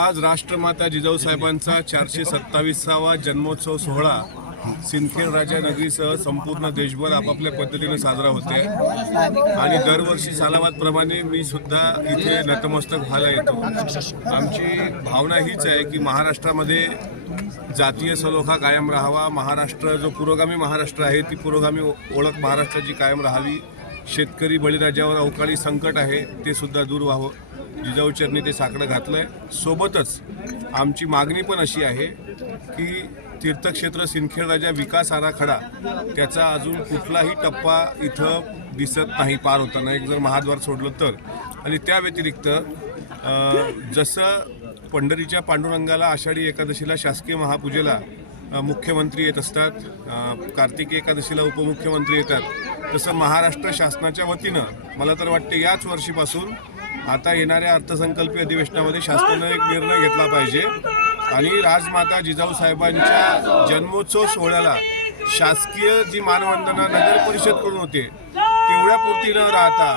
आज राष्ट्रमाता जिजाऊ साहेबांचा चारशे सत्तावीसावा जन्मोत्सव सोहळा सिंदखेड राजा नगरीसह संपूर्ण देशभर आपापल्या पद्धतीने साजरा होते आणि दरवर्षी सालावादप्रमाणे मी सुद्धा इथे नतमस्तक व्हायला येतो. आमची भावना हीच आहे की महाराष्ट्रामध्ये जातीय सलोखा कायम राहावा. महाराष्ट्र जो पुरोगामी महाराष्ट्र आहे ती पुरोगामी ओळख महाराष्ट्राची कायम राहावी. शेतकरी बळीराजावर अवकाळी संकट आहे ते सुद्धा दूर व्हावं. जिजाऊ चरणी ते साकडं घातलं आहे सोबतच आमची मागणी पण अशी आहे की तीर्थक्षेत्र सिंदखेड राजा विकास आराखडा त्याचा अजून कुठलाही टप्पा इथं दिसत नाही पार होताना. एक जर महाद्वार सोडलं तर. आणि त्या व्यतिरिक्त जसं पंढरीच्या पांडुरंगाला आषाढी एकादशीला शासकीय महापूजेला मुख्यमंत्री येत असतात कार्तिकी एकादशीला उपमुख्यमंत्री येतात तसं महाराष्ट्र शासनाच्या वतीनं मला तर वाटते याच वर्षीपासून आता येणाऱ्या अर्थसंकल्पीय अधिवेशनामध्ये शासनानं एक निर्णय घेतला पाहिजे. आणि राजमाता जिजाऊ साहेबांच्या जन्मोत्सव सोहळ्याला शासकीय जी मानवंदना नगर परिषदकडून होते तेवढ्या पुरती न राहता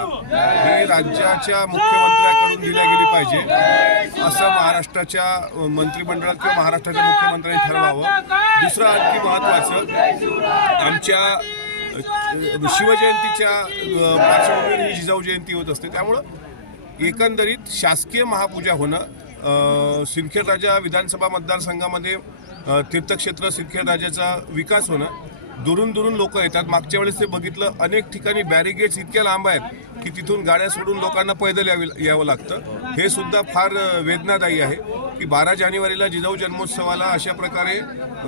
ही राज्याच्या मुख्यमंत्र्याकडून दिल्या गेली पाहिजे. असं महाराष्ट्राच्या मंत्रिमंडळात किंवा महाराष्ट्राच्या मुख्यमंत्र्यांनी ठरवावं. दुसरं आणखी महत्त्वाचं आमच्या शिवजयंतीच्या पार्श्वभूमीवर ही जिजाऊ जयंती होत असते. त्यामुळं एकंदरीत शासकीय महापूजा होणं अ, सिंदखेड राजा विधानसभा मतदारसंघामध्ये तीर्थक्षेत्र सिंदखेड राजाचा विकास होणं दुरून दुरून लोक येतात. मागच्या वेळेस ते बघितलं अनेक ठिकाणी बॅरिगेट्स इतक्या लांब आहेत की तिथून गाड्या सोडून लोकांना पैदल यावी यावं लागतं. हे सुद्धा फार वेदनादायी आहे की बारा जानेवारीला जिजाऊ जन्मोत्सवाला अशा प्रकारे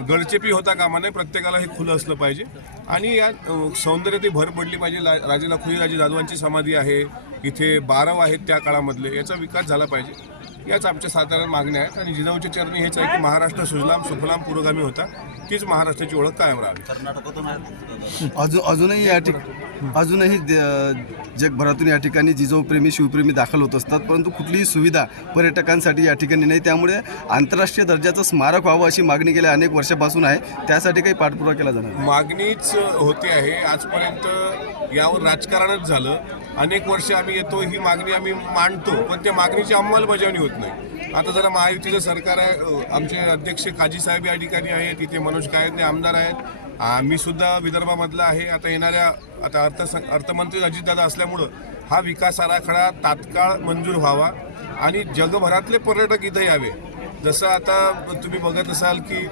गडचेपी होता कामा नये प्रत्येकाला हे खुलं असलं पाहिजे. आणि या अ, सौंदर्यात भर पडली पाहिजे. ला राजे लखुजीराजे जाधवांची समाधी आहे. इथे बारव आहेत त्या काळामधले याचा विकास झाला पाहिजे. याच आमच्या साधारण मागण्या आहेत. आणि जिजाऊच्या चरणी हेच आहे की महाराष्ट्र सुजलाम सुफलाम पुरोगामी होता. तीच महाराष्ट्राची ओळख कायम राहावी. अजून अजूनही या ठिक अजूनही द- जगभरातून या ठिकाणी जिजाऊप्रेमी शिवप्रेमी दाखल होत असतात. परंतु कुठलीही सुविधा पर्यटकांसाठी या ठिकाणी नाही. त्यामुळे आंतरराष्ट्रीय दर्जाचं स्मारक व्हावं अशी मागणी गेल्या अनेक वर्षापासून आहे. त्यासाठी काही पाठपुरावा केला जाणार आहे. मागणीच होते आहे. आजपर्यंत यावर राजकारणच झालं. अनेक वर्ष आम्ही येतो ही मागणी आम्ही मांडतो पण त्या मागणीची अंमलबजावणी होत नाही. आता जरा महायुतीचं सरकार आहे आमचे अध्यक्ष काजी साहेब या ठिकाणी आहेत इथे मनोज कायदे आमदार आहेत. आ, मी सुद्धा विदर्भामधला आहे. आता येणाऱ्या आता अर्थ अर्थमंत्री अजितदादा असल्यामुळं हा विकास आराखडा तात्काळ मंजूर व्हावा आणि जगभरातले पर्यटक इथं यावे. जसं आता तुम्ही बघत असाल की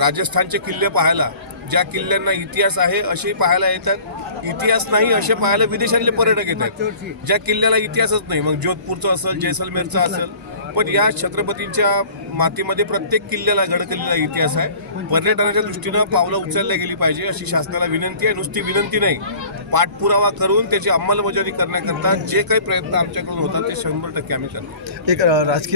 राजस्थानचे किल्ले पाहायला ज्या किल्ल्यांना इतिहास आहे असे पाहायला येतात. इतिहास नाही असे पाहायला विदेशातले पर्यटक येतात ज्या किल्ल्याला इतिहासच नाही. मग जोधपूरचं असेल जैसलमेरचं असेल. पण या छत्रपतींच्या मातीमध्ये प्रत्येक किल्ल्याला गडकिल्ल्याला इतिहास आहे. पर्यटनाच्या दृष्टीनं पावलं उचलल्या गेली पाहिजे अशी शासनाला विनंती आहे. नुसती विनंती नाही. पाठपुरावा करून त्याची अंमलबजावणी करण्याकरता जे काही प्रयत्न आमच्याकडून होतात ते शंभर टक्के आम्ही करतो. एक राजकीय